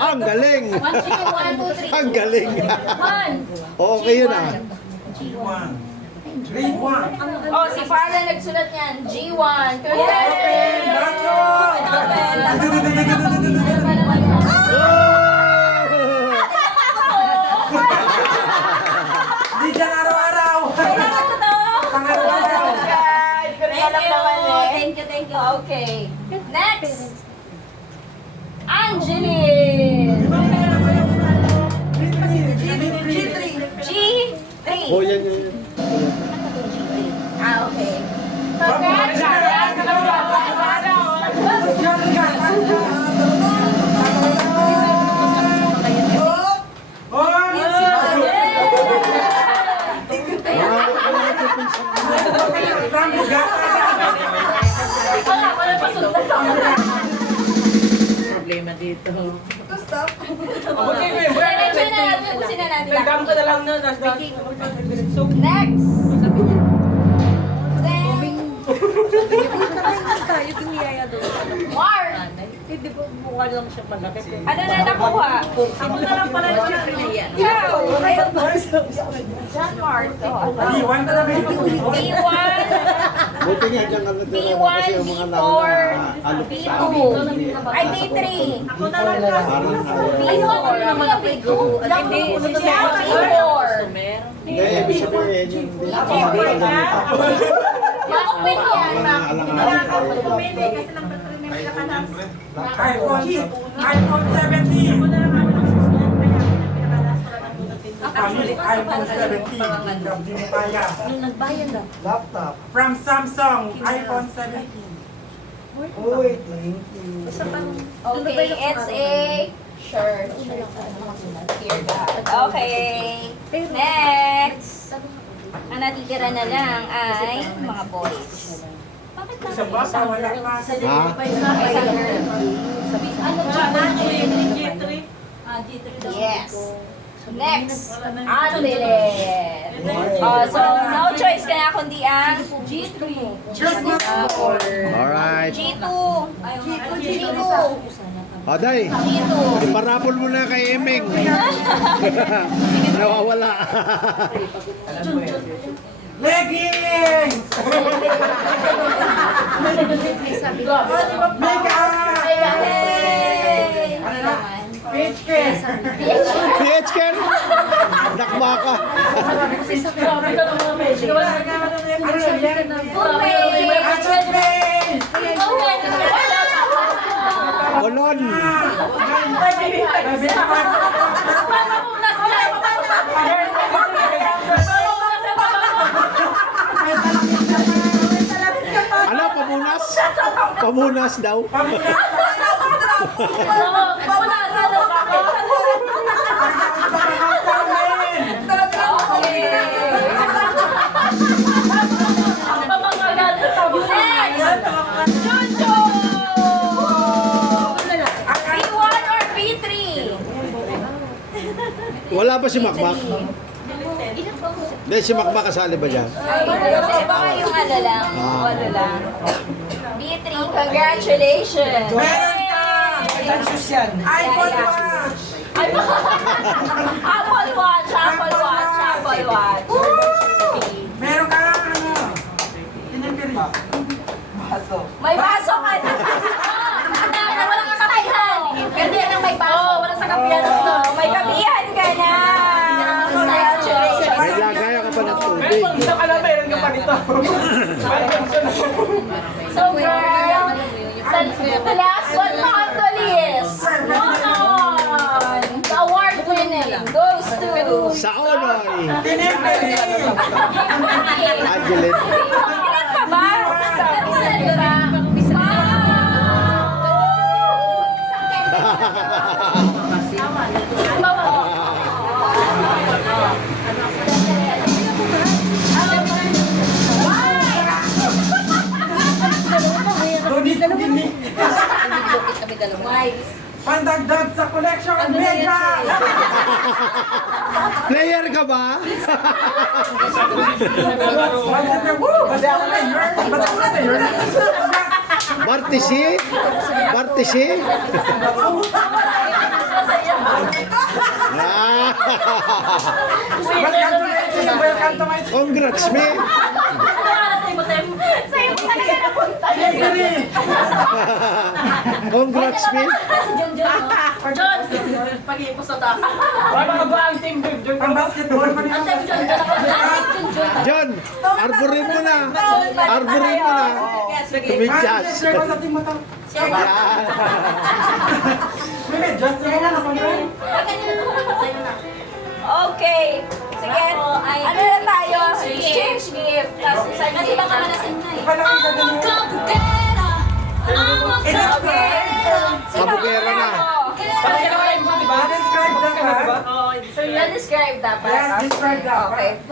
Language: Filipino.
Ang galing! 1, 2, 3. Ang galing! 1. Okay yun ah. G1. Grade 1. Oh, si Farla nagsulat niyan. G1. Di dyan araw-araw. Pang-araw-araw. Thank you. Okay. Next. Angeline. G3. Oh, yan. Ah, okay. Problema dito. Diretso na natin kung sino natin. Nagdam ko na lang na. Next. Tayo piniyaya doon. Mark. Hindi po mukha lang siya malaki. Ano na nakuha? Ako na lang pala siya piniyaya. Ikaw. John Mark. B1 ka na ba? B1. Buti nga dyan ka natira B1, kasi yung mga B4, alok sa B2. Ay, B3. Ako na lang pala. B4. naman ako B2. Hindi, B4. Hindi, ibig sabihin yung Makumin yan. iPhone 17. Family iPhone 17. Hindi mo kaya. Nung nagbayan lang. Laptop. From Samsung, iPhone 17. Uy, thank you. Okay, it's a shirt. Here, God. Okay. Next. Ang natitira na lang ay mga boys. Bakit lang Isa ba? Wala pa. Ha? Isang girl. Yes. Next, Adeline. So, no choice ka na kundi ang G3. Alright. G2. G2. Aday, G2. iparapol mo na kay Emeng. Nawawala. Leggings! Makeup! Ano na? Peach cake! PH Ken! Nakma ka. Ano yan? Action face! Kolon. Ano, pamunas? Pamunas daw. Wala ba si Makmak? Hindi, si Makmak kasali ba dyan? Baka yung ano lang, wala lang. B3, congratulations! Meron ka! iPhone watch! Apple Watch! Meron ka ano? Tinipiri. May baso ka na! Walang kakapihan! Pwede nang may baso! Oo, walang sa kapihan. May kapihan ka na! Congratulations! May lagaya ka pa ng tubig. Isa ka na, meron ka pa nito. So girl, the last one on the list. The award winning goes to Sa Onoy. Tinipiri! Angeline. Ilan ka ba? Isa ba? Doni. Pandagdag sa collection ng media! Player ka ba? Basta ako na yun! Bartisi? Bartisi? Ah, Welcome to my congrats, me. Sa'yo mo talaga napunta. Congrats, me. Si John John. John, pag-iipos na ta. Wala ba ang team John? ang basketball pa Ang team John John. Ang team John John. John, arborin mo na. Arborin mo na. Tumidyas. Share ko sa team mo to. Yan. May just na ako na. Okay. Sige. Ano na tayo? Exchange gift. Kasi baka malasin na eh. Pala kita din. Okay. Kabugera na. Describe the card. So, describe dapat. Yes, describe the card. Okay.